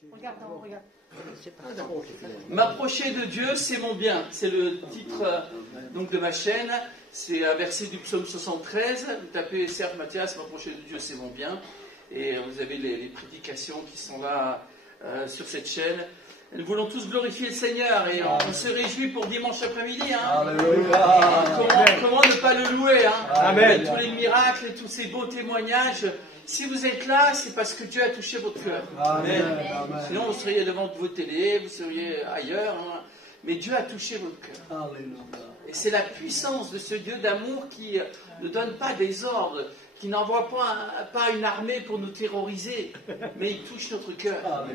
Regarde, regarde. M'approcher de Dieu, c'est mon bien. C'est le titre donc de ma chaîne. C'est un verset du psaume 73. Vous tapez Serge Mathias, m'approcher de Dieu, c'est mon bien. Et vous avez les prédications qui sont là sur cette chaîne. Nous voulons tous glorifier le Seigneur et on se réjouit pour dimanche après-midi. Hein. Comment ne pas le louer, hein. Avec tous les miracles et tous ces beaux témoignages. Si vous êtes là, c'est parce que Dieu a touché votre cœur. Amen. Sinon, vous seriez devant vos télés, vous seriez ailleurs. Hein. Mais Dieu a touché votre cœur. Alléluia. Et c'est la puissance de ce Dieu d'amour qui ne donne pas des ordres, qui n'envoie pas une armée pour nous terroriser, mais il touche notre cœur.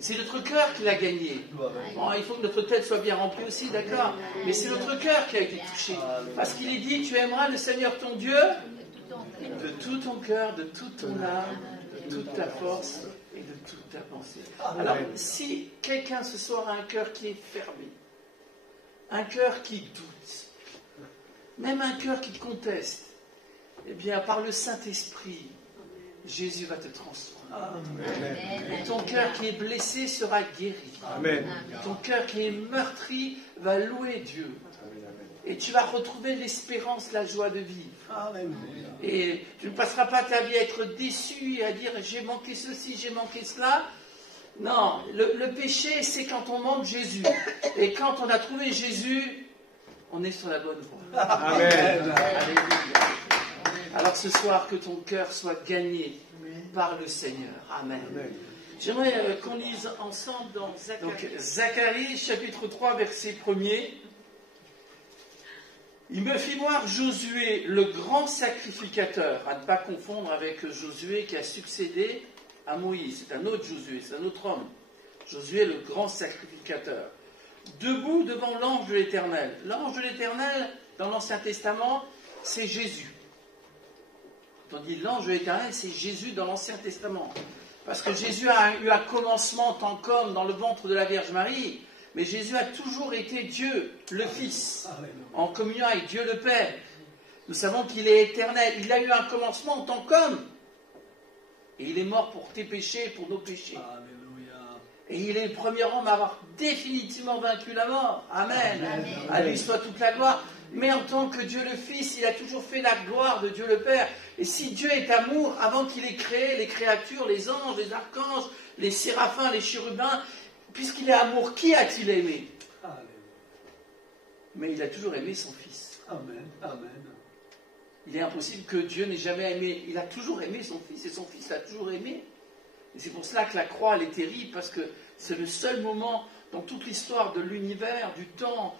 C'est notre cœur qui l'a gagné. Bon, il faut que notre tête soit bien remplie aussi, d'accord? Mais c'est notre cœur qui a été touché. Parce qu'il est dit, tu aimeras le Seigneur ton Dieu de tout ton cœur, de toute ton âme, de toute ta force et de toute ta pensée. Alors, si quelqu'un ce soir a un cœur qui est fermé, un cœur qui doute, même un cœur qui conteste, eh bien, par le Saint-Esprit, Jésus va te transformer. Amen. Et ton cœur qui est blessé sera guéri. Amen. Ton cœur qui est meurtri va louer Dieu. Et tu vas retrouver l'espérance, la joie de vivre. Amen. Et tu ne passeras pas ta vie à être déçu et à dire j'ai manqué ceci, j'ai manqué cela. Non, le péché, c'est quand on manque Jésus. Et quand on a trouvé Jésus, on est sur la bonne voie. Amen. Alléluia. Alors ce soir, que ton cœur soit gagné par le Seigneur. Amen. Amen. J'aimerais qu'on lise ensemble dans Zacharie. Donc, Zacharie, chapitre 3, verset 1er. Il me fit voir Josué, le grand sacrificateur, à ne pas confondre avec Josué qui a succédé à Moïse. C'est un autre Josué, c'est un autre homme. Josué, le grand sacrificateur, debout devant l'ange de l'Éternel. L'ange de l'Éternel, dans l'Ancien Testament, c'est Jésus. Tandis l'ange de l'Éternel, c'est Jésus dans l'Ancien Testament. Parce que Jésus a eu un commencement en tant qu'homme dans le ventre de la Vierge Marie, mais Jésus a toujours été Dieu, le Fils, en communion avec Dieu le Père. Nous savons qu'il est éternel. Il a eu un commencement en tant qu'homme. Et il est mort pour tes péchés, pour nos péchés. Alléluia. Et il est le premier homme à avoir définitivement vaincu la mort. Amen. Amen. À lui soit toute la gloire. Mais en tant que Dieu le Fils, il a toujours fait la gloire de Dieu le Père. Et si Dieu est amour, avant qu'il ait créé les créatures, les anges, les archanges, les séraphins, les chérubins, puisqu'il est amour, qui a-t-il aimé? Mais il a toujours aimé son Fils. Amen. Amen. Il est impossible que Dieu n'ait jamais aimé. Il a toujours aimé son Fils et son Fils l'a toujours aimé. Et c'est pour cela que la croix, elle est terrible, parce que c'est le seul moment dans toute l'histoire de l'univers, du temps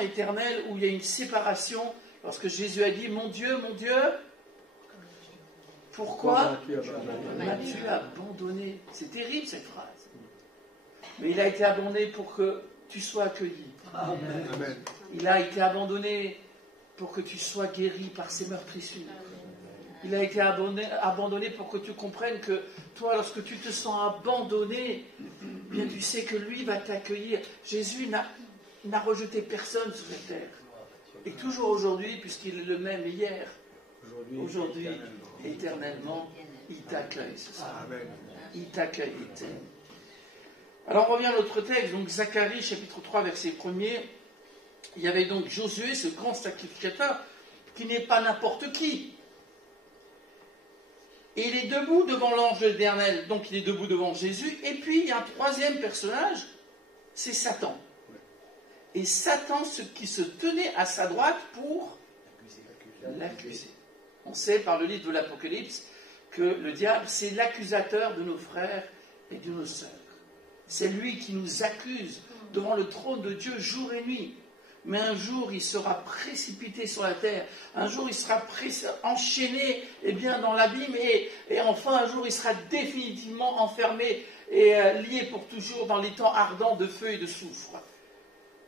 éternel, où il y a une séparation, lorsque Jésus a dit, mon Dieu, pourquoi m'as-tu abandonné? C'est terrible cette phrase. Mais il a été abandonné pour que tu sois accueilli. Amen. Il a été abandonné pour que tu sois guéri par ses meurtrissures. Il a été abandonné pour que tu comprennes que toi, lorsque tu te sens abandonné, bien tu sais que lui va t'accueillir. Jésus n'a rejeté personne sur cette terre. Et toujours aujourd'hui, puisqu'il est le même hier, aujourd'hui, éternellement, il t'accueille. Il t'accueille. Alors on revient à notre texte, donc Zacharie, chapitre 3, verset 1er. Il y avait donc Josué, ce grand sacrificateur, qui n'est pas n'importe qui. Et il est debout devant l'ange de l'Éternel, donc il est debout devant Jésus. Et puis il y a un troisième personnage, c'est Satan. Et Satan, ce qui se tenait à sa droite pour l'accuser. On sait par le livre de l'Apocalypse que le diable, c'est l'accusateur de nos frères et de nos sœurs. C'est lui qui nous accuse devant le trône de Dieu jour et nuit. Mais un jour, il sera précipité sur la terre. Un jour, il sera enchaîné dans l'abîme. Et enfin, un jour, il sera définitivement enfermé et lié pour toujours dans les temps ardents de feu et de soufre.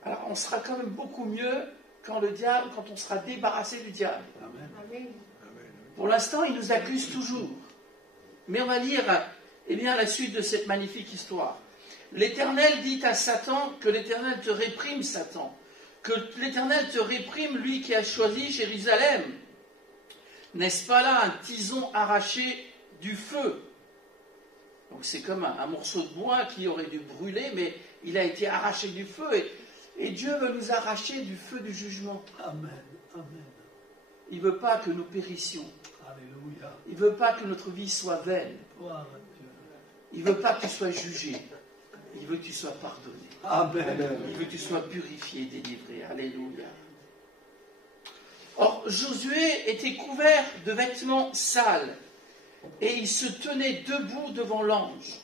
Alors, on sera quand même beaucoup mieux quand on sera débarrassé du diable. Amen. Pour l'instant, il nous accuse toujours. Mais on va lire la suite de cette magnifique histoire. L'Éternel dit à Satan que l'Éternel te réprime, Satan. Que l'Éternel te réprime, lui qui a choisi Jérusalem. N'est-ce pas là un tison arraché du feu? Donc c'est comme un morceau de bois qui aurait dû brûler, mais il a été arraché du feu. Et Dieu veut nous arracher du feu du jugement. Amen. Amen. Il ne veut pas que nous périssions. Alléluia. Il ne veut pas que notre vie soit vaine. Gloire à Dieu. Il ne veut pas que tu sois jugé. Il veut que tu sois pardonné. Amen. Il veut que tu sois purifié, délivré. Alléluia. Or, Josué était couvert de vêtements sales et il se tenait debout devant l'ange.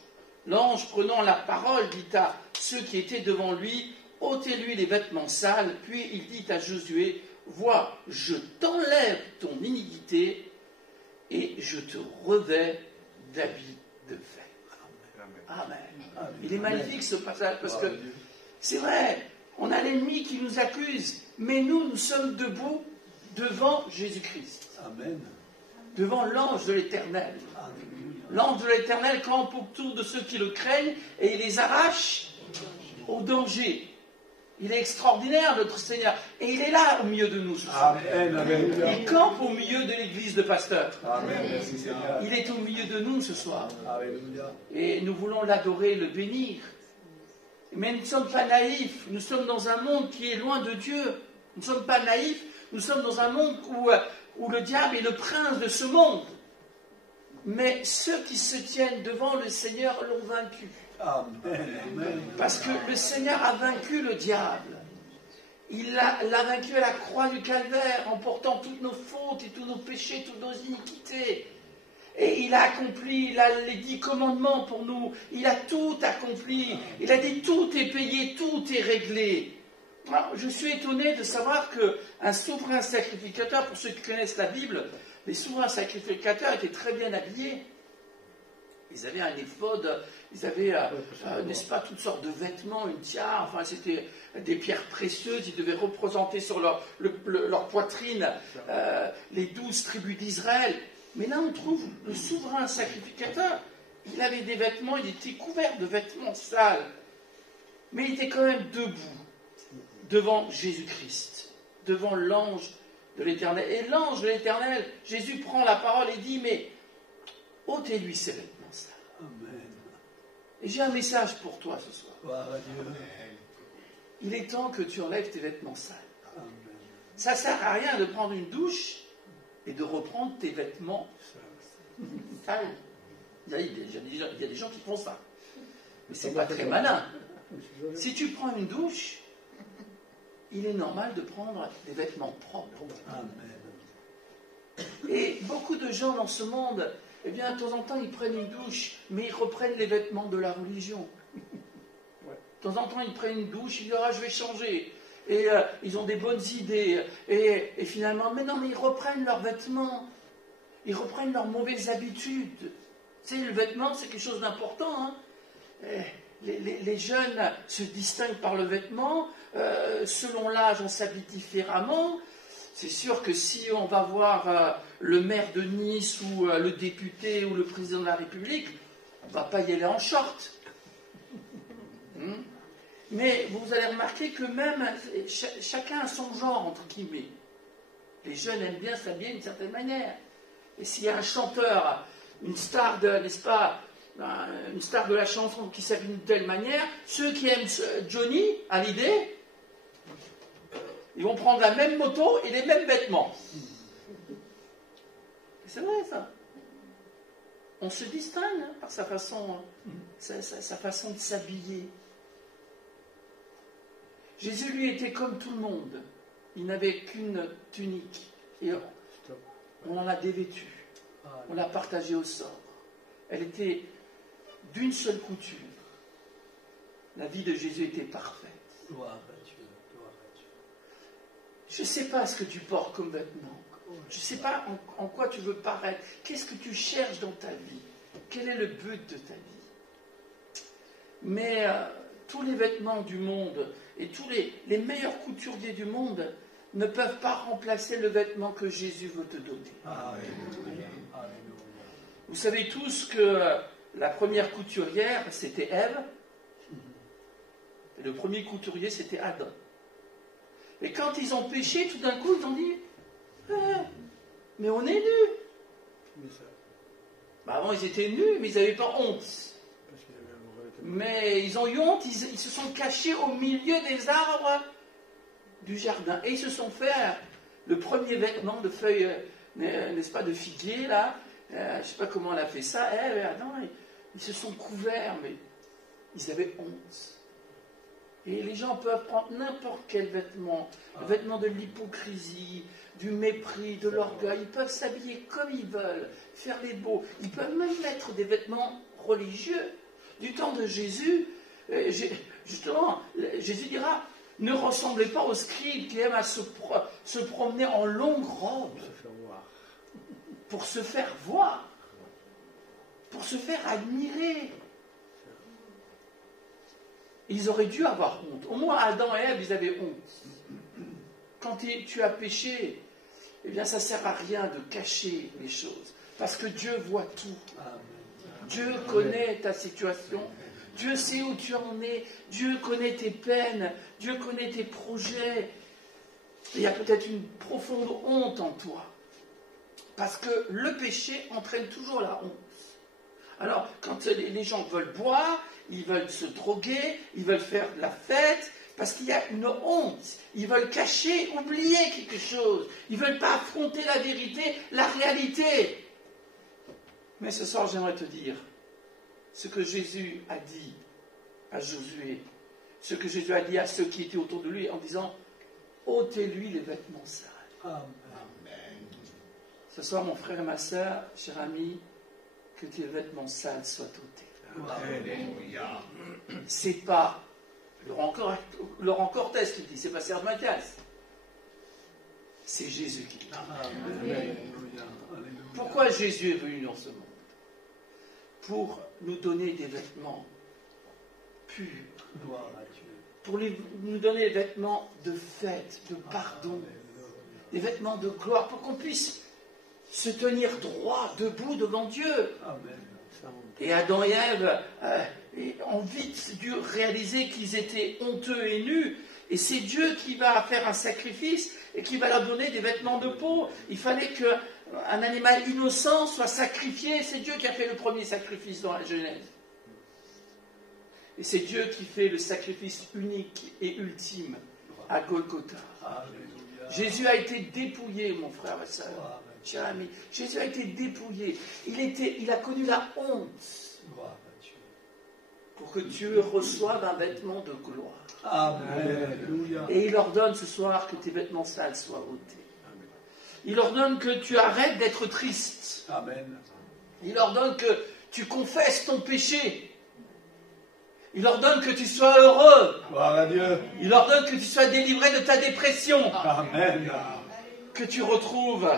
L'ange, prenant la parole, dit à ceux qui étaient devant lui, « ôtez-lui les vêtements sales. » Puis il dit à Josué, « Vois, je t'enlève ton iniquité et je te revais d'habits de fête. » Amen. Il est magnifique ce passage parce que c'est vrai, on a l'ennemi qui nous accuse, mais nous sommes debout devant Jésus-Christ. Amen. Devant l'ange de l'Éternel. Alléluia. L'ange de l'Éternel campe autour de ceux qui le craignent et il les arrache au danger. Il est extraordinaire, notre Seigneur. Et il est là au milieu de nous ce soir. Amen. Amen. Il campe au milieu de l'église de pasteurs. Amen. Merci Seigneur. Il est au milieu de nous ce soir. Alléluia. Et nous voulons l'adorer, le bénir. Mais nous ne sommes pas naïfs. Nous sommes dans un monde qui est loin de Dieu. Nous ne sommes pas naïfs. Nous sommes dans un monde où le diable est le prince de ce monde. Mais ceux qui se tiennent devant le Seigneur l'ont vaincu. Amen. Amen. Parce que le Seigneur a vaincu le diable. Il l'a vaincu à la croix du calvaire en portant toutes nos fautes et tous nos péchés, toutes nos iniquités. Et il a accompli les 10 commandements pour nous. Il a tout accompli. Il a dit tout est payé, tout est réglé. Alors, je suis étonné de savoir qu'un souverain sacrificateur, pour ceux qui connaissent la Bible, les souverains sacrificateurs étaient très bien habillés. Ils avaient un éphod, ils avaient, n'est-ce pas, toutes sortes de vêtements, une tiare, enfin c'était des pierres précieuses, ils devaient représenter sur leur poitrine les 12 tribus d'Israël. Mais là on trouve le souverain sacrificateur, il avait des vêtements, il était couvert de vêtements sales, mais il était quand même debout devant Jésus-Christ, devant l'ange de l'Éternel. Et l'ange de l'Éternel, Jésus prend la parole et dit, mais ôtez-lui ses vêtements sales. Amen. Et j'ai un message pour toi ce soir. Gloire à Dieu. Il est temps que tu enlèves tes vêtements sales. Amen. Ça ne sert à rien de prendre une douche et de reprendre tes vêtements sales. Il y a des gens qui font ça. Mais ce n'est pas très malin. Si tu prends une douche, il est normal de prendre des vêtements propres. Amen. Et beaucoup de gens dans ce monde, eh bien, de temps en temps, ils prennent une douche, mais ils reprennent les vêtements de la religion. De temps en temps, ils prennent une douche, ils disent « Ah, je vais changer ». Et ils ont des bonnes idées. Et finalement, mais non, mais ils reprennent leurs vêtements. Ils reprennent leurs mauvaises habitudes. Tu sais, le vêtement, c'est quelque chose d'important. Hein. Les jeunes se distinguent par le vêtement. Selon l'âge, on s'habille différemment. C'est sûr que si on va voir le maire de Nice ou le député ou le président de la République, on ne va pas y aller en short. Mais vous allez remarquer que même chacun a son genre, entre guillemets. Les jeunes aiment bien s'habiller d'une certaine manière. Et s'il y a un chanteur, une star n'est-ce pas, une star de la chanson qui s'habille d'une telle manière, ceux qui aiment Johnny Hallyday, ils vont prendre la même moto et les mêmes vêtements. C'est vrai ça. On se distingue par sa façon, sa façon de s'habiller. Jésus, lui, était comme tout le monde. Il n'avait qu'une tunique. Et on en a dévêtu. On l'a partagée au sort. Elle était d'une seule couture. La vie de Jésus était parfaite. Gloire à Dieu. Gloire à Dieu. Je ne sais pas ce que tu portes comme vêtement. Je ne sais pas en quoi tu veux paraître. Qu'est-ce que tu cherches dans ta vie? Quel est le but de ta vie? Mais tous les vêtements du monde et tous les meilleurs couturiers du monde ne peuvent pas remplacer le vêtement que Jésus veut te donner. Alléluia. Vous savez tous que la première couturière, c'était Ève. Et le premier couturier, c'était Adam. Et quand ils ont péché, tout d'un coup, ils ont dit mais on est nus. Avant, ils étaient nus, mais ils n'avaient pas honte. Mais ils ont eu honte, ils se sont cachés au milieu des arbres du jardin. Et ils se sont fait le premier vêtement de feuilles, n'est-ce pas, de figuier, là. Je ne sais pas comment on a fait ça. Ils se sont couverts, mais ils avaient honte. Et les gens peuvent prendre n'importe quel vêtement, le vêtement de l'hypocrisie, du mépris, de l'orgueil. Ils peuvent s'habiller comme ils veulent, faire les beaux. Ils peuvent même mettre des vêtements religieux. Du temps de Jésus, justement, Jésus dira, ne ressemblez pas aux scribes qui aiment à se promener en longue robe pour se faire voir, pour se faire admirer. Ils auraient dû avoir honte. Au moins Adam et Ève, ils avaient honte. Quand tu as péché, eh bien ça ne sert à rien de cacher les choses. Parce que Dieu voit tout. Dieu connaît ta situation. Dieu sait où tu en es. Dieu connaît tes peines. Dieu connaît tes projets. Il y a peut-être une profonde honte en toi. Parce que le péché entraîne toujours la honte. Alors, quand les gens veulent boire, ils veulent se droguer, ils veulent faire la fête, parce qu'il y a une honte. Ils veulent cacher, oublier quelque chose. Ils ne veulent pas affronter la vérité, la réalité. Mais ce soir, j'aimerais te dire ce que Jésus a dit à Josué, ce que Jésus a dit à ceux qui étaient autour de lui, en disant « ôtez-lui les vêtements sales ». Amen. Ce soir, mon frère et ma sœur, cher ami, que tes vêtements sales soient ôtés. Alléluia. C'est pas Laurent Cortès qui dit, c'est pas Serge Mathias. C'est Jésus qui dit. Amen. Pourquoi Jésus est venu dans ce monde? Pour nous donner des vêtements purs. Pour nous donner des vêtements de fête, de pardon. Des vêtements de gloire, pour qu'on puisse se tenir droit, debout devant Dieu. Amen. Et Adam et Ève ont vite dû réaliser qu'ils étaient honteux et nus. Et c'est Dieu qui va faire un sacrifice et qui va leur donner des vêtements de peau. Il fallait qu'un animal innocent soit sacrifié. C'est Dieu qui a fait le premier sacrifice dans la Genèse. Et c'est Dieu qui fait le sacrifice unique et ultime à Golgotha. Alléluia. Jésus a été dépouillé, mon frère et soeur. Cher ami, Jésus a été dépouillé. Il a connu la honte pour que Dieu reçoive un vêtement de gloire. Amen. Et il ordonne ce soir que tes vêtements sales soient ôtés. Il ordonne que tu arrêtes d'être triste. Amen. Il ordonne que tu confesses ton péché. Il ordonne que tu sois heureux. Gloire à Dieu. Il ordonne que tu sois délivré de ta dépression. Amen. Que tu retrouves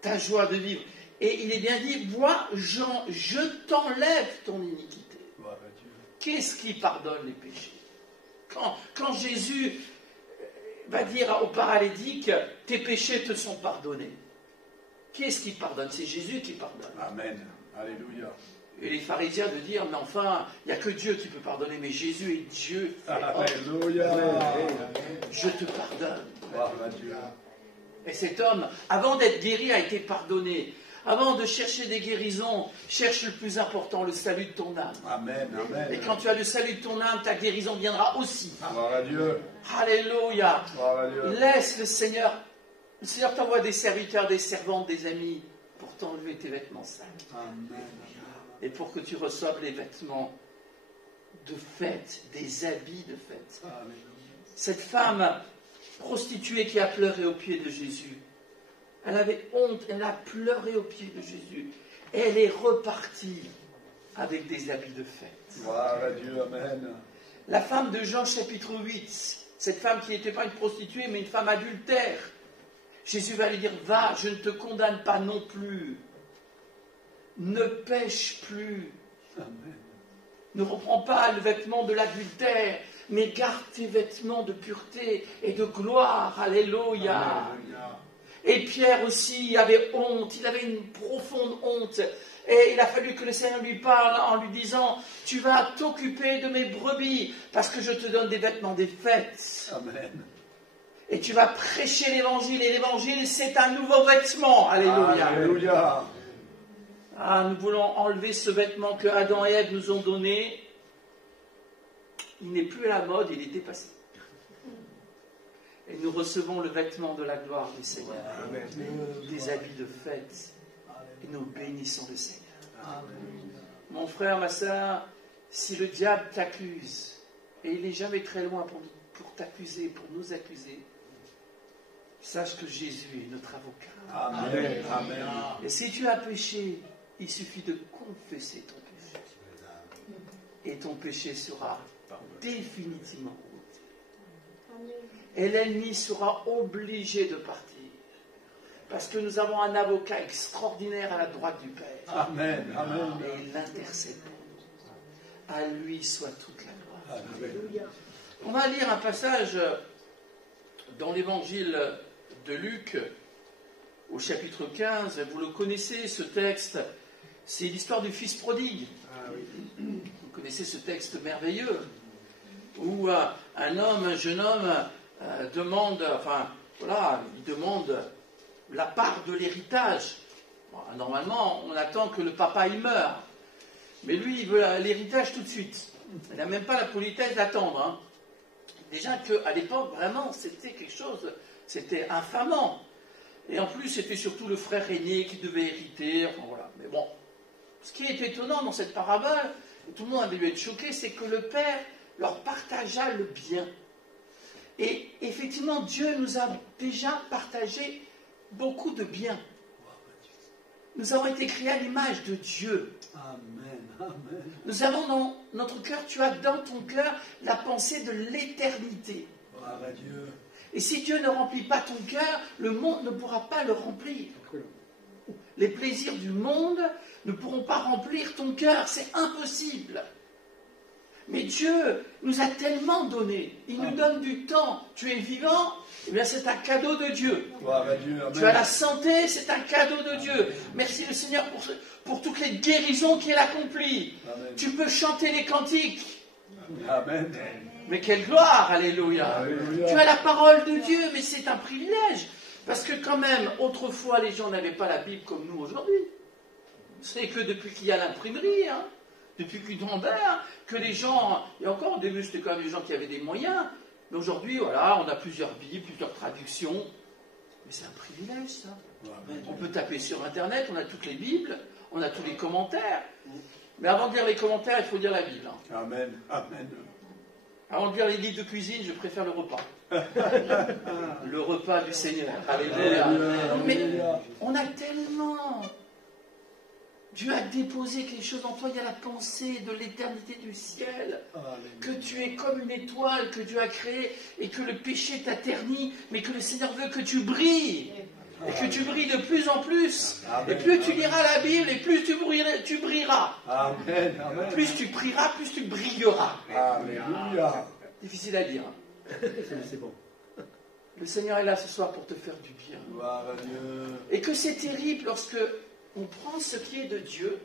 ta joie de vivre. Et il est bien dit, moi, Jean, je t'enlève ton iniquité. Gloire à Dieu. Qu'est-ce qui pardonne les péchés? Quand Jésus va dire au paralytique, tes péchés te sont pardonnés. Qu'est-ce qui pardonne? C'est Jésus qui pardonne. Amen. Alléluia. Et les pharisiens de dire, mais enfin, il n'y a que Dieu qui peut pardonner, mais Jésus est Dieu. Alléluia. Je te pardonne. Gloire à Dieu. Et cet homme, avant d'être guéri, a été pardonné. Avant de chercher des guérisons, cherche le plus important, le salut de ton âme. Amen. Amen. Et quand tu as le salut de ton âme, ta guérison viendra aussi. Gloire à Dieu. Alléluia. Gloire à Dieu. Laisse le Seigneur t'envoie des serviteurs, des servantes, des amis pour t'enlever tes vêtements sales. Amen. Et pour que tu reçoives les vêtements de fête, des habits de fête. Alléluia. Cette femme prostituée qui a pleuré aux pieds de Jésus, elle avait honte, elle a pleuré aux pieds de Jésus. Et elle est repartie avec des habits de fête. Gloire à Dieu. Amen. La femme de Jean chapitre 8, cette femme qui n'était pas une prostituée mais une femme adultère, Jésus va lui dire, va, je ne te condamne pas non plus. Ne pêche plus. Amen. Ne reprends pas le vêtement de l'adultère, mais garde tes vêtements de pureté et de gloire. Alléluia. Alléluia. Et Pierre aussi avait honte, il avait une profonde honte. Et il a fallu que le Seigneur lui parle en lui disant, tu vas t'occuper de mes brebis, parce que je te donne des vêtements des fêtes. Amen. Et tu vas prêcher l'évangile, et l'évangile c'est un nouveau vêtement. Alléluia. Alléluia. Ah, nous voulons enlever ce vêtement que Adam et Ève nous ont donné il n'est plus à la mode, il est dépassé. Et nous recevons le vêtement de la gloire du Seigneur, des habits de fête, et nous bénissons le Seigneur. Mon frère, ma soeur, si le diable t'accuse, et il n'est jamais très loin pour t'accuser, pour nous accuser, sache que Jésus est notre avocat. Amen. Amen. Et si tu as péché, il suffit de confesser ton péché. Et ton péché sera définitivement ôté. Et l'ennemi sera obligé de partir. Parce que nous avons un avocat extraordinaire à la droite du Père. Amen. Amen. Et il intercède pour nous. À lui soit toute la gloire. Amen. On va lire un passage dans l'évangile de Luc, au chapitre 15. Vous le connaissez, ce texte. C'est l'histoire du fils prodigue. Vous connaissez ce texte merveilleux où un jeune homme demande la part de l'héritage. Bon, normalement, on attend que le papa il meure. Mais lui, il veut l'héritage tout de suite. Il n'a même pas la politesse d'attendre. Hein. Déjà qu'à l'époque, vraiment, c'était quelque chose, c'était infamant. Et en plus, c'était surtout le frère aîné qui devait hériter. Enfin, voilà. Mais bon, ce qui est étonnant dans cette parabole, et tout le monde a dû être choqué, c'est que le Père leur partagea le bien. Et effectivement, Dieu nous a déjà partagé beaucoup de biens. Nous avons été créés à l'image de Dieu. Amen. Amen. Nous avons dans notre cœur, tu as dans ton cœur la pensée de l'éternité. Gloire à Dieu. Et si Dieu ne remplit pas ton cœur, le monde ne pourra pas le remplir. Les plaisirs du monde ne pourront pas remplir ton cœur, c'est impossible. Mais Dieu nous a tellement donné, il nous donne du temps. Tu es vivant, eh bien c'est un cadeau de Dieu. Gloire à Dieu. Amen. Tu as la santé, c'est un cadeau de Dieu. Merci le Seigneur pour toutes les guérisons qu'il accomplit. Amen. Tu peux chanter les cantiques. Amen. Mais quelle gloire, alléluia. Alléluia. Tu as la parole de Dieu, mais c'est un privilège. Parce que quand même, autrefois, les gens n'avaient pas la Bible comme nous aujourd'hui. C'est que depuis qu'il y a l'imprimerie, depuis Gutenberg, que les gens, et encore au début c'était quand même les gens qui avaient des moyens, mais aujourd'hui, voilà, on a plusieurs Bibles, plusieurs traductions. Mais c'est un privilège, ça. On peut taper sur Internet, on a toutes les Bibles, on a tous les commentaires. Mais avant de lire les commentaires, il faut lire la Bible. Amen. Amen. Avant de lire les livres de cuisine, je préfère le repas. Le repas du Seigneur. Alléluia. Mais on a tellement... Dieu a déposé quelque chose en toi, il y a la pensée de l'éternité du ciel. Que tu es comme une étoile que Dieu a créée et que le péché t'a terni, mais que le Seigneur veut que tu brilles. Et que tu brilles de plus en plus. Amen. Et plus tu liras la Bible, et plus tu brilleras. Amen. Amen. Plus tu prieras, plus tu brilleras. Alléluia. Difficile à dire. C'est bon. Le Seigneur est là ce soir pour te faire du bien. Gloire à Dieu. Et que c'est terrible lorsque on prend ce qui est de Dieu.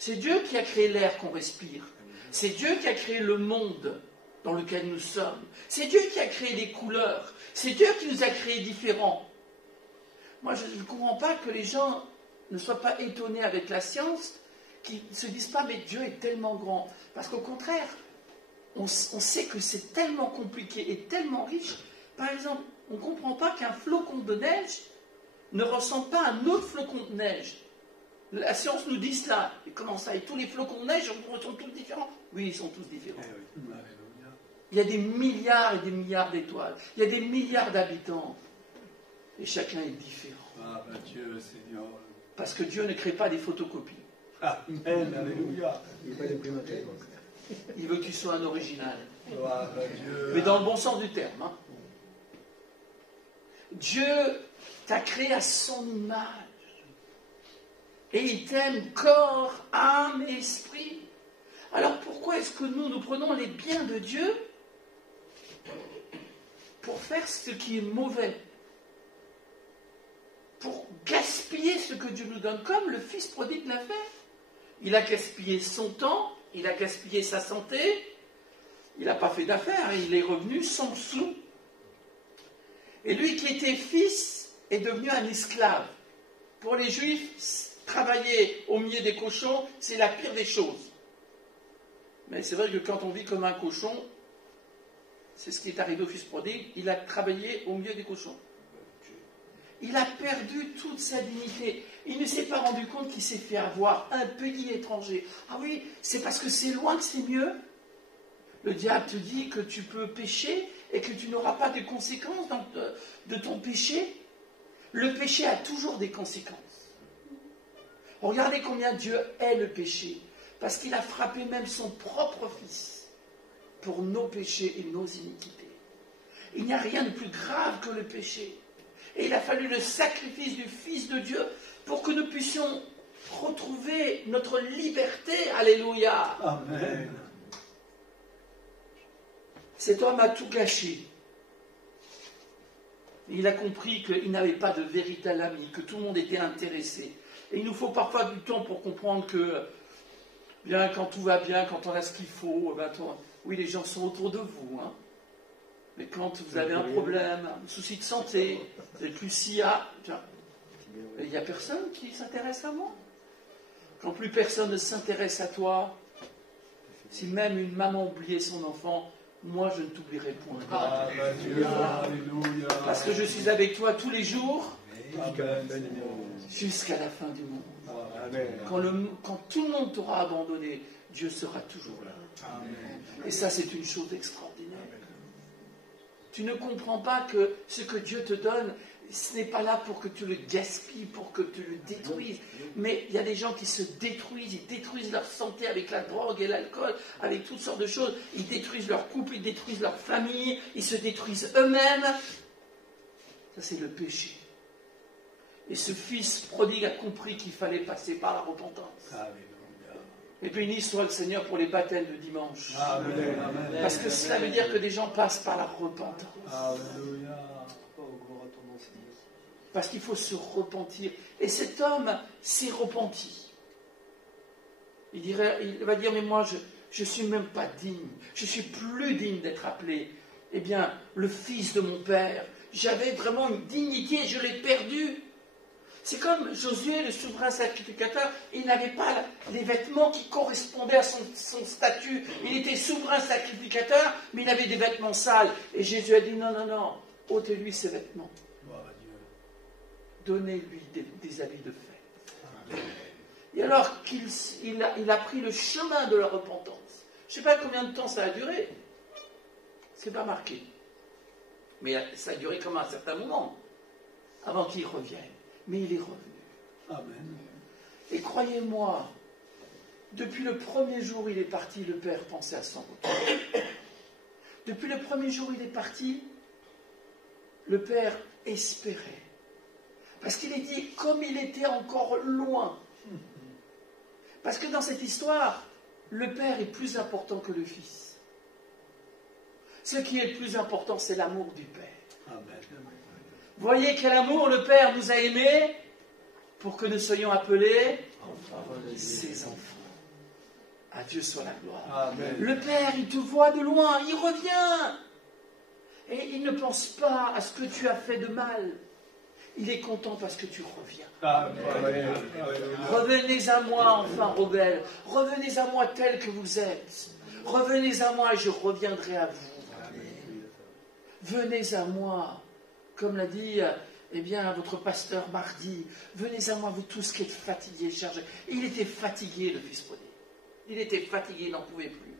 C'est Dieu qui a créé l'air qu'on respire. C'est Dieu qui a créé le monde dans lequel nous sommes. C'est Dieu qui a créé des couleurs. C'est Dieu qui nous a créés différents. Moi, je ne comprends pas que les gens ne soient pas étonnés avec la science, qui ne se disent pas, mais Dieu est tellement grand. Parce qu'au contraire, on sait que c'est tellement compliqué et tellement riche. Par exemple, on ne comprend pas qu'un flocon de neige ne ressemble pas à un autre flocon de neige. La science nous dit cela. Et comment ça? Et tous les flocons de neige sont tous différents? Oui, ils sont tous différents. Alléluia. Il y a des milliards et des milliards d'étoiles. Il y a des milliards d'habitants. Et chacun est différent. Gloire à Dieu, Seigneur. Parce que Dieu ne crée pas des photocopies. Amen. Alléluia. Il n'y a pas d'imprimateur. Il veut que tu sois un original. Gloire à Dieu. Mais dans le bon sens du terme. Hein. Dieu t'a créé à son image. Et il t'aime corps, âme et esprit. Alors pourquoi est-ce que nous prenons les biens de Dieu pour faire ce qui est mauvais? Pour gaspiller ce que Dieu nous donne, comme le fils prodigue l'a fait. Il a gaspillé son temps, il a gaspillé sa santé, il n'a pas fait d'affaires, il est revenu sans sou. Et lui qui était fils est devenu un esclave. Pour les Juifs, travailler au milieu des cochons, c'est la pire des choses. Mais c'est vrai que quand on vit comme un cochon, c'est ce qui est arrivé au fils prodigue, il a travaillé au milieu des cochons. Il a perdu toute sa dignité. Il ne s'est pas rendu compte qu'il s'est fait avoir un pays étranger. Ah oui, c'est parce que c'est loin que c'est mieux. Le diable te dit que tu peux pécher et que tu n'auras pas de conséquences de ton péché. Le péché a toujours des conséquences. Regardez combien Dieu hait le péché, parce qu'il a frappé même son propre Fils pour nos péchés et nos iniquités. Il n'y a rien de plus grave que le péché. Et il a fallu le sacrifice du Fils de Dieu pour que nous puissions retrouver notre liberté. Alléluia. Amen. Cet homme a tout gâché. Il a compris qu'il n'avait pas de véritable ami, que tout le monde était intéressé. Et il nous faut parfois du temps pour comprendre que, bien, quand tout va bien, quand on a ce qu'il faut, oui, les gens sont autour de vous. Hein. Mais quand vous avez un problème, un souci de santé, vous n'êtes plus SIA, il n'y a personne qui s'intéresse à moi. Quand plus personne ne s'intéresse à toi, si même une maman oubliait son enfant, moi je ne t'oublierai point. Alléluia. Parce que je suis avec toi tous les jours, Amen. jusqu'à la fin du monde. Amen. Quand tout le monde t'aura abandonné, Dieu sera toujours là. Amen. Et ça, c'est une chose extraordinaire. Tu ne comprends pas que ce que Dieu te donne, ce n'est pas là pour que tu le gaspilles, pour que tu le détruises. Mais il y a des gens qui se détruisent, ils détruisent leur santé avec la drogue et l'alcool, avec toutes sortes de choses. Ils détruisent leur couple, ils détruisent leur famille, ils se détruisent eux-mêmes. Ça, c'est le péché. Et ce fils prodigue a compris qu'il fallait passer par la repentance. Alléluia. Et béni soit le Seigneur pour les baptêmes de dimanche. Amen. Amen. Parce que cela veut dire que des gens passent par la repentance. Alléluia. Parce qu'il faut se repentir. Et cet homme s'est repenti. Il va dire, mais moi, je ne suis même pas digne. Je suis plus digne d'être appelé. Eh bien, le fils de mon père. J'avais vraiment une dignité, je l'ai perdue. C'est comme Josué, le souverain sacrificateur, il n'avait pas les vêtements qui correspondaient à son statut. Il était souverain sacrificateur, mais il avait des vêtements sales. Et Jésus a dit, non, non, non, ôtez-lui ses vêtements. Gloire à Dieu. Donnez-lui des habits de fête. Et alors qu'il a pris le chemin de la repentance, je ne sais pas combien de temps ça a duré, c'est pas marqué. Mais ça a duré comme un certain moment, avant qu'il revienne. Mais il est revenu. Amen. Et croyez-moi, depuis le premier jour où il est parti, le Père pensait à son retour. Depuis le premier jour où il est parti, le Père espérait. Parce qu'il est dit, comme il était encore loin. Parce que dans cette histoire, le Père est plus important que le Fils. Ce qui est le plus important, c'est l'amour du Père. Amen. Voyez quel amour le Père nous a aimés pour que nous soyons appelés ses enfants. À Dieu soit la gloire. Amen. Le Père, il te voit de loin, il revient. Et il ne pense pas à ce que tu as fait de mal. Il est content parce que tu reviens. Amen. Revenez à moi, enfants rebelles. Revenez à moi tel que vous êtes. Revenez à moi et je reviendrai à vous. Venez à moi. Comme l'a dit votre pasteur mardi, venez à moi, vous tous qui êtes fatigués, chargés. Et il était fatigué, le fils prodigue. Il était fatigué, il n'en pouvait plus.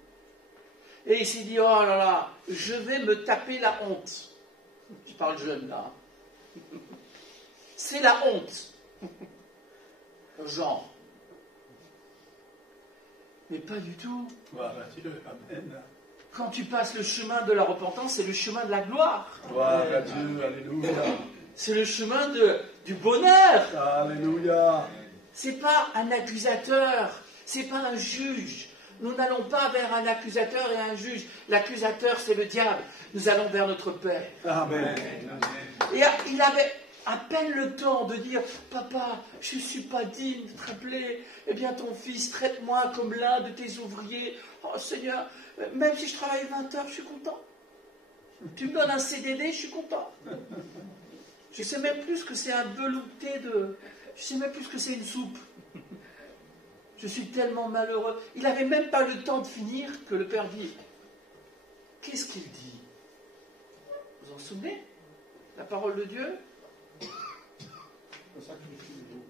Et il s'est dit, oh là là, je vais me taper la honte. Je parle jeune là. C'est la honte. Genre. Mais pas du tout. Gloire à Dieu. Amen. Quand tu passes le chemin de la repentance, c'est le chemin de la gloire. Gloire à Dieu. Alléluia. C'est le chemin du bonheur. Alléluia. C'est pas un accusateur, c'est pas un juge. Nous n'allons pas vers un accusateur et un juge. L'accusateur, c'est le diable. Nous allons vers notre Père. Amen. Et il avait à peine le temps de dire, papa, je ne suis pas digne de te rappeler. Eh bien, ton fils, traite-moi comme l'un de tes ouvriers. Oh Seigneur, même si je travaille 20 heures, je suis content. Tu me donnes un CDD, je suis content. Je ne sais même plus ce que c'est un velouté de... Je ne sais même plus ce que c'est une soupe. Je suis tellement malheureux. Il n'avait même pas le temps de finir que le Père dit, qu'est-ce qu'il dit? vous souvenez? La parole de Dieu?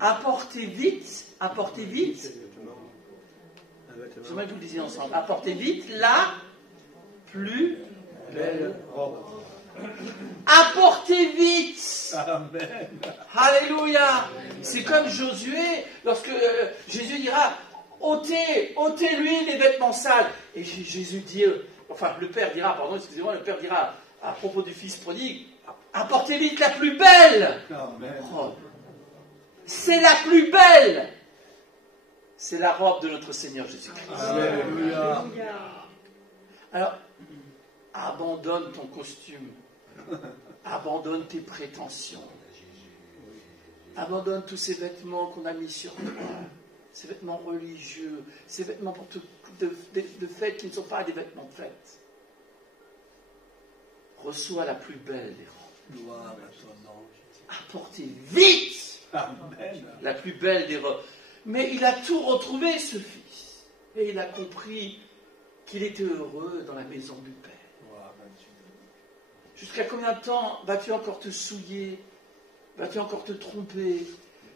Apportez vite. J'aimerais que vous le disiez ensemble. Apportez vite la plus Belle robe. Apportez vite. Amen. Alléluia. C'est comme Josué, lorsque Jésus dira, ôtez-lui les vêtements sales. Et Jésus dit, le Père dira, le Père dira, à propos du Fils prodigue, apportez vite la plus belle Amen. robe. C'est la plus belle. C'est la robe de notre Seigneur Jésus-Christ. Alléluia. Alors, abandonne ton costume. Abandonne tes prétentions. Abandonne tous ces vêtements qu'on a mis sur toi. Ces vêtements religieux. Ces vêtements de fête qui ne sont pas des vêtements de fête. Reçois la plus belle des robes. Gloire à ton nom, Jésus. Apportez vite Amen. la plus belle des robes. Mais il a tout retrouvé, ce fils. Et il a compris qu'il était heureux dans la maison du Père. Gloire à Dieu. Jusqu'à combien de temps vas-tu encore te souiller? Vas-tu encore te tromper?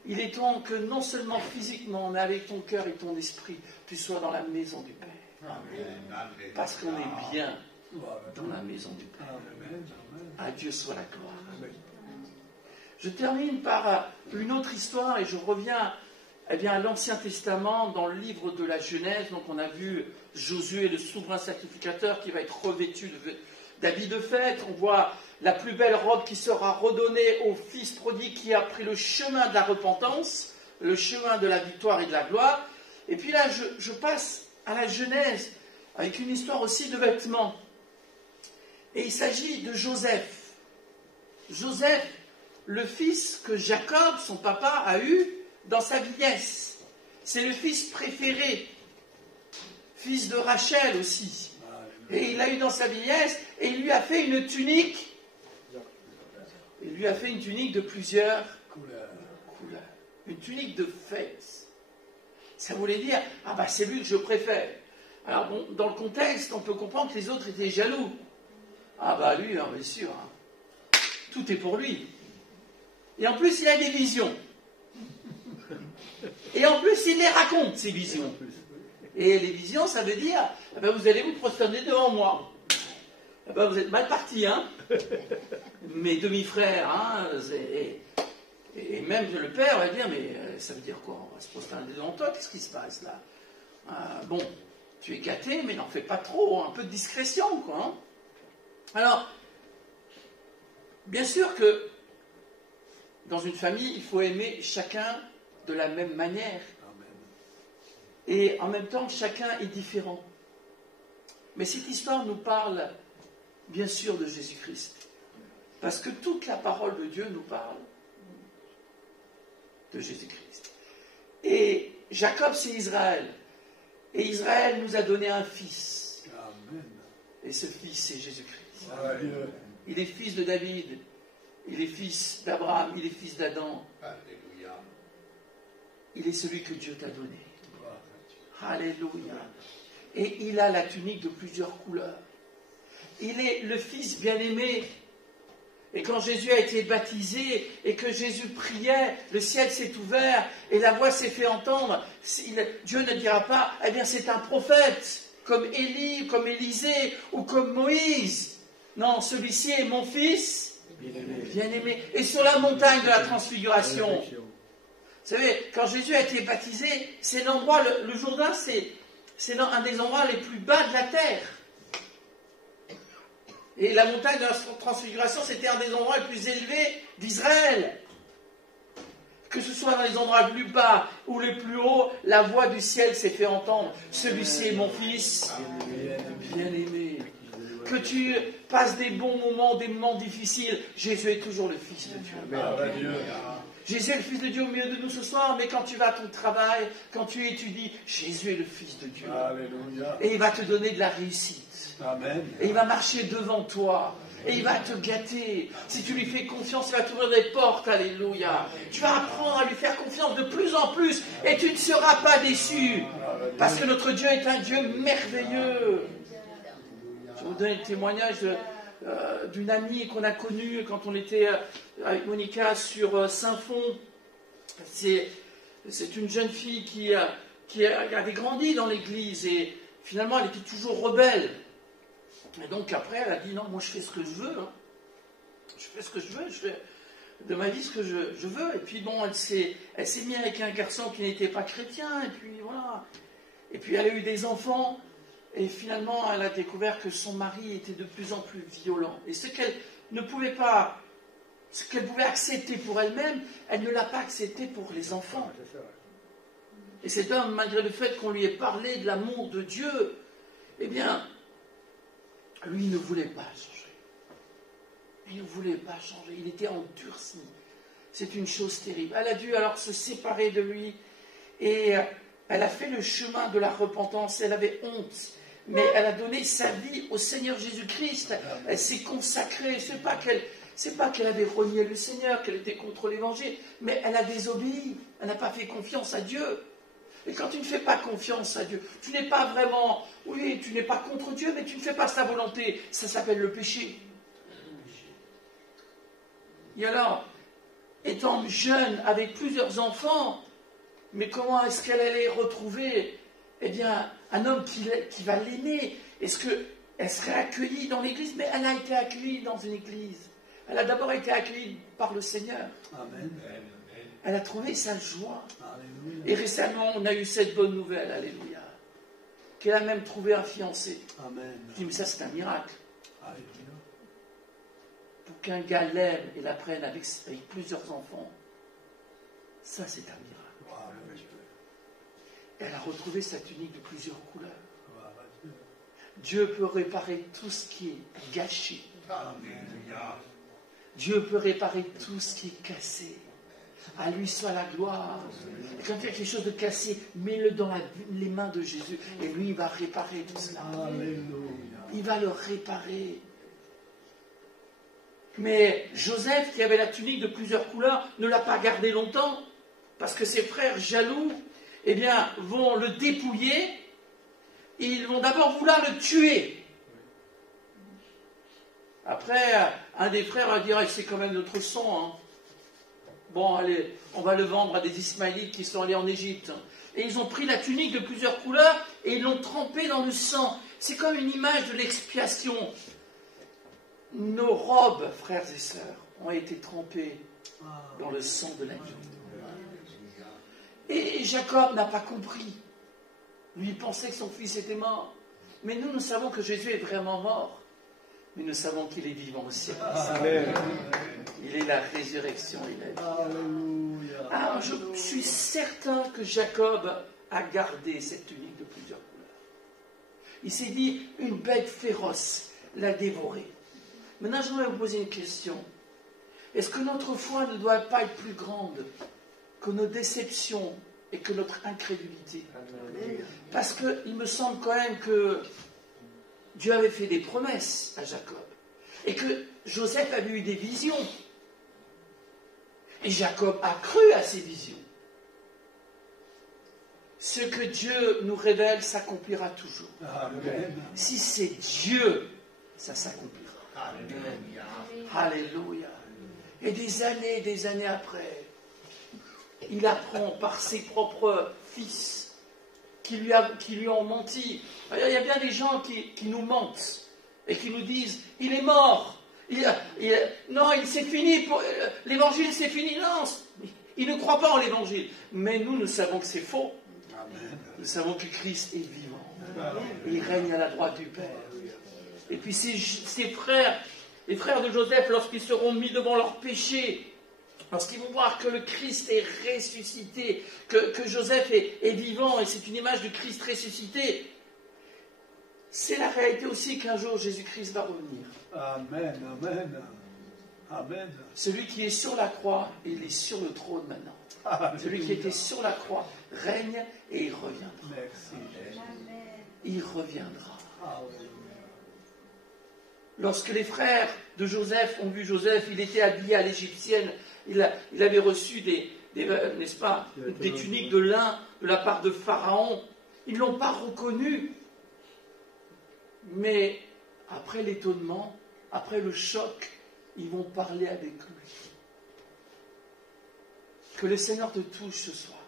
Il est temps que non seulement physiquement, mais avec ton cœur et ton esprit, tu sois dans la maison du Père. Amen. Parce qu'on est bien Gloire à dans la maison du Père. Amen. À Dieu soit la gloire. Amen. Je termine par une autre histoire et je reviens à l'Ancien Testament, dans le livre de la Genèse. Donc on a vu Josué, le souverain sacrificateur, qui va être revêtu d'habits de fête. On voit la plus belle robe qui sera redonnée au fils prodigue qui a pris le chemin de la repentance, le chemin de la victoire et de la gloire. Et puis là, je passe à la Genèse, avec une histoire aussi de vêtements. Et il s'agit de Joseph. Joseph, le fils que Jacob, son papa, a eu dans sa vieillesse. C'est le fils préféré, fils de Rachel aussi. Et il l'a eu dans sa vieillesse, et il lui a fait une tunique. Il lui a fait une tunique de plusieurs Couleur. couleurs. Une tunique de fête. Ça voulait dire, c'est lui que je préfère. Alors bon, dans le contexte, on peut comprendre que les autres étaient jaloux. Lui, bien sûr. Tout est pour lui. Et en plus, il a des visions. Et en plus, il les raconte, ces visions. Et les visions, ça veut dire, vous allez vous prosterner devant moi. Vous êtes mal partis, hein. Mes demi-frères, hein. Et même le père va dire, mais ça veut dire quoi? On va se prosterner devant toi, qu'est-ce qui se passe là? Bon, tu es gâté, mais n'en fais pas trop, un peu de discrétion, quoi. Hein. Alors, bien sûr que dans une famille, il faut aimer chacun de la même manière. Amen. Et en même temps, chacun est différent. Mais cette histoire nous parle, bien sûr, de Jésus-Christ. Parce que toute la parole de Dieu nous parle de Jésus-Christ. Et Jacob, c'est Israël. Et Israël nous a donné un fils. Amen. Et ce fils, c'est Jésus-Christ. Alléluia. Il est fils de David. Il est fils d'Abraham. Il est fils d'Adam. Alléluia. Il est celui que Dieu t'a donné. Gloire à Dieu. Alléluia. Et il a la tunique de plusieurs couleurs. Il est le fils bien-aimé. Et quand Jésus a été baptisé et que Jésus priait, le ciel s'est ouvert et la voix s'est fait entendre. Dieu ne dira pas, c'est un prophète, comme Élie, comme Élisée ou comme Moïse. Non, celui-ci est mon fils bien-aimé. Et sur la montagne de la transfiguration, vous savez, quand Jésus a été baptisé, c'est l'endroit, le Jourdain, c'est un des endroits les plus bas de la terre. Et la montagne de la transfiguration, c'était un des endroits les plus élevés d'Israël. Que ce soit dans les endroits les plus bas ou les plus hauts, la voix du ciel s'est fait entendre. Celui-ci est mon fils bien-aimé. Que tu passes des bons moments, des moments difficiles, Jésus est toujours le Fils de Dieu. Amen. Jésus est le Fils de Dieu au milieu de nous ce soir, mais quand tu vas à ton travail, quand tu étudies, Jésus est le Fils de Dieu. Alléluia. Et il va te donner de la réussite. Amen. Et il va marcher devant toi. Et il va te gâter. Si tu lui fais confiance, il va t'ouvrir des portes. Alléluia. Tu vas apprendre à lui faire confiance de plus en plus. Et tu ne seras pas déçu. Parce que notre Dieu est un Dieu merveilleux. Je vais vous donner le témoignage d'une amie qu'on a connue quand on était avec Monica sur Saint-Fond. C'est une jeune fille qui avait grandi dans l'église et finalement elle était toujours rebelle. Et donc après elle a dit non, moi je fais ce que je veux. Hein. Je fais ce que je veux, je fais de ma vie ce que je veux. Et puis bon, elle s'est mise avec un garçon qui n'était pas chrétien, et puis voilà. Et puis elle a eu des enfants, et finalement elle a découvert que son mari était de plus en plus violent. Et ce qu'elle ne pouvait pas, ce qu'elle pouvait accepter pour elle-même, elle ne l'a pas accepté pour les enfants. Et cet homme, malgré le fait qu'on lui ait parlé de l'amour de Dieu, eh bien, lui ne voulait pas changer. Il ne voulait pas changer, il était endurci. C'est une chose terrible. Elle a dû alors se séparer de lui et elle a fait le chemin de la repentance. Elle avait honte, mais elle a donné sa vie au Seigneur Jésus-Christ. Elle s'est consacrée. C'est pas qu'elle avait renié le Seigneur, qu'elle était contre l'Évangile, mais elle a désobéi. Elle n'a pas fait confiance à Dieu. Et quand tu ne fais pas confiance à Dieu, tu n'es pas vraiment, oui, tu n'es pas contre Dieu, mais tu ne fais pas sa volonté. Ça s'appelle le péché. Et alors, étant jeune, avec plusieurs enfants, mais comment est-ce qu'elle allait retrouver, eh bien, un homme qui va l'aimer? Est-ce qu'elle serait accueillie dans l'église? Mais elle a été accueillie dans une église. Elle a d'abord été accueillie par le Seigneur. Amen. Elle a trouvé sa joie. Alléluia. Et récemment, on a eu cette bonne nouvelle, alléluia, qu'elle a même trouvé un fiancé. Amen. Je dis, mais ça c'est un miracle. Alléluia. Pour qu'un gars l'aime et la prenne avec plusieurs enfants, ça c'est un miracle. Gloire à Dieu. Elle a retrouvé sa tunique de plusieurs couleurs. Gloire à Dieu. Dieu peut réparer tout ce qui est gâché. Alléluia. Dieu peut réparer tout ce qui est cassé. À lui soit la gloire. Et quand il y a quelque chose de cassé, mets-le dans les mains de Jésus. Et lui, il va réparer tout cela. Alléluia. Il va le réparer. Mais Joseph, qui avait la tunique de plusieurs couleurs, ne l'a pas gardée longtemps. Parce que ses frères jaloux, eh bien, vont le dépouiller. Et ils vont d'abord vouloir le tuer. Après, un des frères va dire, c'est quand même notre sang. Hein. Bon, allez, on va le vendre à des Ismaélites qui sont allés en Égypte. Et ils ont pris la tunique de plusieurs couleurs et ils l'ont trempée dans le sang. C'est comme une image de l'expiation. Nos robes, frères et sœurs, ont été trempées dans le sang de l'agneau. Et Jacob n'a pas compris. Lui, il pensait que son fils était mort. Mais nous savons que Jésus est vraiment mort. Mais nous savons qu'il est vivant aussi. Amen. Il est la résurrection et la vie. Alléluia. Alors, je suis certain que Jacob a gardé cette tunique de plusieurs couleurs. Il s'est dit, une bête féroce l'a dévoré. Maintenant, j'aimerais vous poser une question. Est-ce que notre foi ne doit pas être plus grande que nos déceptions et que notre incrédulité? Parce qu'il me semble quand même que Dieu avait fait des promesses à Jacob. Et que Joseph avait eu des visions. Et Jacob a cru à ces visions. Ce que Dieu nous révèle s'accomplira toujours. Amen. Si c'est Dieu, ça s'accomplira. Alléluia. Et des années après, il apprend par ses propres fils qui lui ont menti. Il y a bien des gens qui nous mentent et qui nous disent, il est mort. Non, c'est fini. L'évangile, c'est fini. Non, ils ne croient pas en l'évangile. Mais nous savons que c'est faux. Amen. Nous savons que Christ est vivant. Et il règne à la droite du Père. Et puis ses frères, les frères de Joseph, lorsqu'ils seront mis devant leur péché, lorsqu'ils vont voir que le Christ est ressuscité, que Joseph est vivant, et c'est une image du Christ ressuscité, c'est la réalité aussi qu'un jour Jésus-Christ va revenir. Amen. Amen. Amen. Celui qui est sur la croix, il est sur le trône maintenant. Alléluia. Celui qui était sur la croix règne et il reviendra. Merci. Il reviendra. Alléluia. Lorsque les frères de Joseph ont vu Joseph, il était habillé à l'égyptienne, il avait reçu n'est-ce pas, des tuniques de lin de la part de Pharaon. Ils ne l'ont pas reconnu. Mais après l'étonnement, après le choc, ils vont parler avec lui. Que le Seigneur te touche ce soir.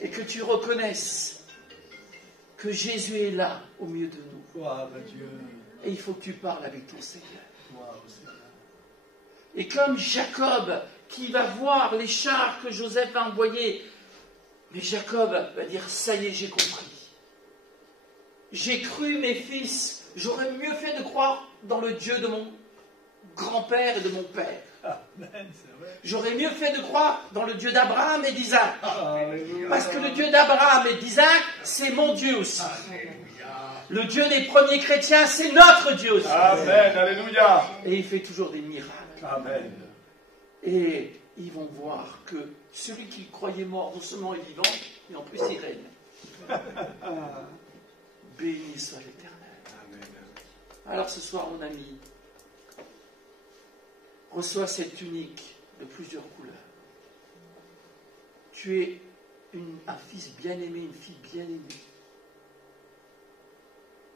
Et que tu reconnaisses que Jésus est là au milieu de nous. Et il faut que tu parles avec ton Seigneur. Et comme Jacob, qui va voir les chars que Joseph va envoyer, mais Jacob va dire, ça y est, j'ai compris. J'ai cru, mes fils, j'aurais mieux fait de croire dans le Dieu de mon grand-père et de mon père. Amen, c'est vrai. J'aurais mieux fait de croire dans le Dieu d'Abraham et d'Isaac. Parce que le Dieu d'Abraham et d'Isaac, c'est mon Dieu aussi. Le Dieu des premiers chrétiens, c'est notre Dieu aussi. Amen, alléluia. Et il fait toujours des miracles. Amen. Et ils vont voir que celui qui croyait mort, non seulement est vivant, mais en plus il règne. Béni soit l'Éternel. Alors ce soir, mon ami, reçois cette tunique de plusieurs couleurs. Tu es un fils bien-aimé, une fille bien-aimée.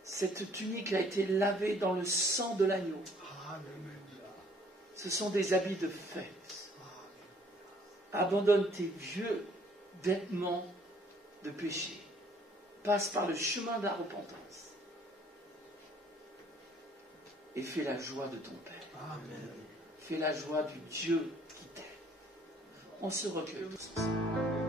Cette tunique a été lavée dans le sang de l'agneau. Ce sont des habits de fête. Abandonne tes vieux vêtements de péché. Passe par le chemin de la repentance. Et fais la joie de ton Père. Amen. Fais la joie du Dieu qui t'aime. On se recueille tous ensemble.